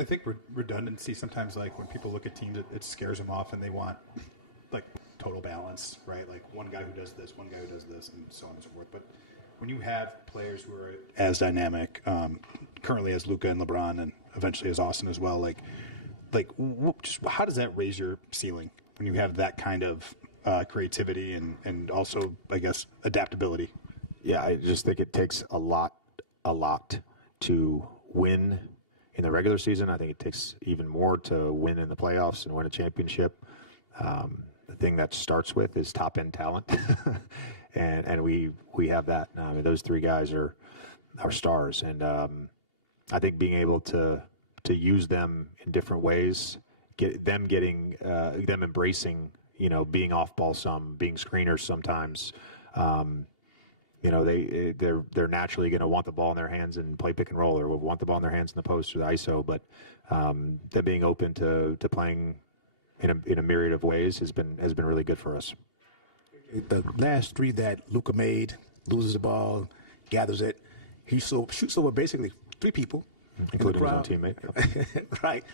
I think redundancy sometimes, like when people look at teams, it scares them off, and they want like total balance, right? Like one guy who does this, one guy who does this, and so on and so forth. But when you have players who are as dynamic, currently as Luka and LeBron, and eventually as Austin as well, just how does that raise your ceiling when you have that kind of creativity and also, I guess, adaptability? Yeah, I just think it takes a lot to win in the regular season. I think it takes even more to win in the playoffs and win a championship. The thing that starts with is top end talent, and we have that. I mean, those three guys are our stars, and I think being able to use them in different ways, them embracing, being off ball some, being screeners sometimes. They're naturally going to want the ball in their hands and play pick and roll, or want the ball in their hands in the post or the ISO. But them being open to playing in a myriad of ways has been really good for us. The last three that Luka made, loses the ball, gathers it, he shoots over basically three people, including his own teammate. Right?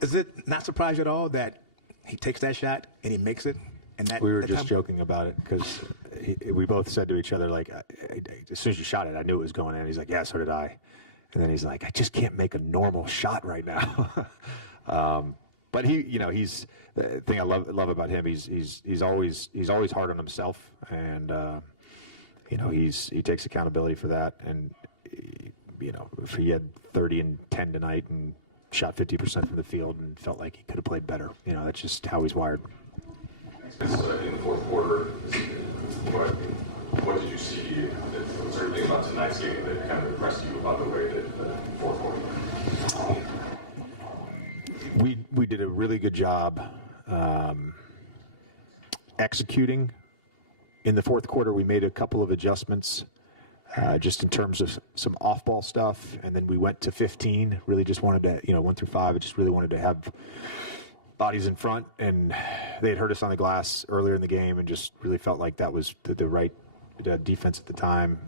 Is it not surprised at all that he takes that shot and he makes it? And we were just joking about it because we both said to each other, like, as soon as you shot it, I knew it was going in. He's like, yeah, so did I. And then he's like, I just can't make a normal shot right now. But he's the thing I love about him. He's always hard on himself, and he takes accountability for that. And if he had 30 and 10 tonight and shot 50% from the field and felt like he could have played better, that's just how he's wired. In the fourth quarter, what did you see? Was there anything about tonight's game that kind of impressed you about the way that the fourth quarter? We did a really good job executing. In the fourth quarter, we made a couple of adjustments just in terms of some off-ball stuff, and then we went to 15. Really just wanted to, 1 through 5, I just really wanted to have bodies in front, and they had hurt us on the glass earlier in the game and just really felt like that was the right defense at the time.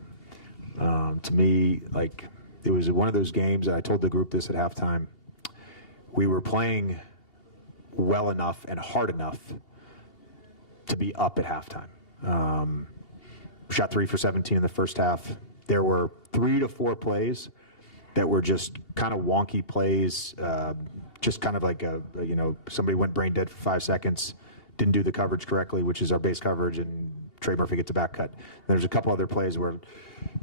To me, like, it was one of those games, and I told the group this at halftime, we were playing well enough and hard enough to be up at halftime. Shot 3 for 17 in the first half. There were 3 to 4 plays that were just kind of wonky plays, just kind of like somebody went brain dead for 5 seconds, didn't do the coverage correctly, which is our base coverage, and Trey Murphy gets a back cut. There's a couple other plays where,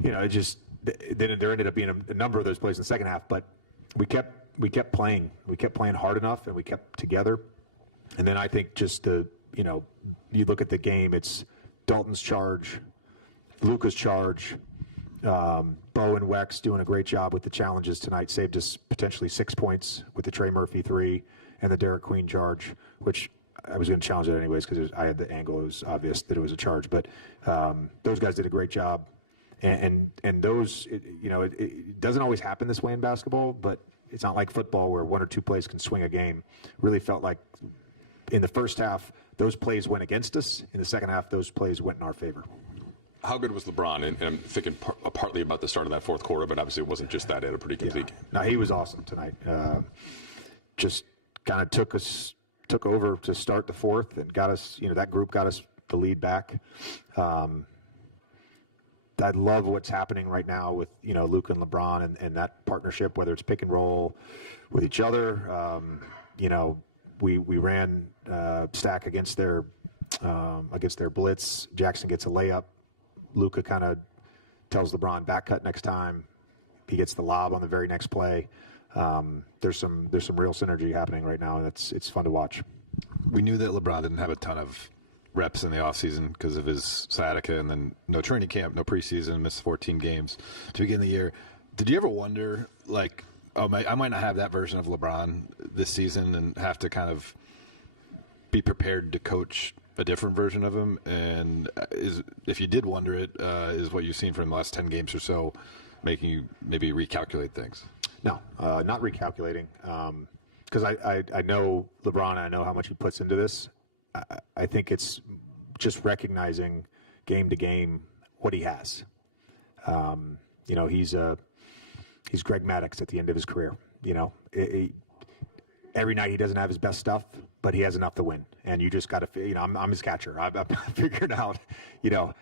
it just, then there ended up being a number of those plays in the second half, but we kept playing. We kept playing hard enough, and we kept together. And then I think just you look at the game, it's Dalton's charge, Luka's charge, Bo and Wex doing a great job with the challenges tonight, saved us potentially 6 points with the Trey Murphy 3 and the Derek Queen charge, which I was going to challenge it anyways because I had the angle. It was obvious that it was a charge. But those guys did a great job. And those, it doesn't always happen this way in basketball, but it's not like football where 1 or 2 plays can swing a game. Really felt like in the first half, those plays went against us. In the second half, those plays went in our favor. How good was LeBron? And I'm thinking partly about the start of that fourth quarter, but obviously it wasn't just that. It had a pretty complete game. No, he was awesome tonight. Just kind of took over to start the fourth and got us, that group got us the lead back. I love what's happening right now with, Luka and LeBron and that partnership, whether it's pick and roll with each other. We ran stack against their blitz. Jackson gets a layup. Luka kind of tells LeBron back cut next time. He gets the lob on the very next play. There's some real synergy happening right now, and it's fun to watch. We knew that LeBron didn't have a ton of reps in the offseason because of his sciatica, and then no training camp, no preseason, missed 14 games to begin the year. Did you ever wonder, like, I might not have that version of LeBron this season and have to kind of be prepared to coach a different version of him? And if you did wonder it, is what you've seen from the last 10 games or so making you maybe recalculate things? No, not recalculating. Because I know LeBron, I know how much he puts into this. I think it's just recognizing game to game what he has. He's Greg Maddux at the end of his career. Every night he doesn't have his best stuff, but he has enough to win. And you just got to, I'm his catcher. I'm figuring out,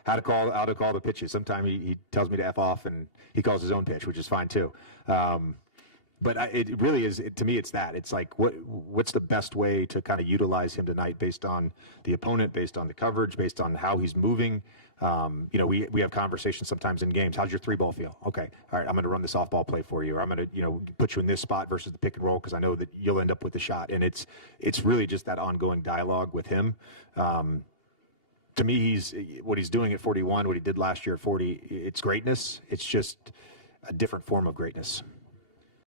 how to call the pitches. Sometimes he tells me to F off, and he calls his own pitch, which is fine too. But it really is, to me, it's that. It's like, what's the best way to kind of utilize him tonight based on the opponent, based on the coverage, based on how he's moving. We have conversations sometimes in games. How's your 3-ball feel? Okay, all right, I'm going to run this off-ball play for you, or I'm going to, put you in this spot versus the pick and roll because I know that you'll end up with the shot. And it's really just that ongoing dialogue with him. To me, what he's doing at 41, what he did last year at 40, it's greatness. It's just a different form of greatness.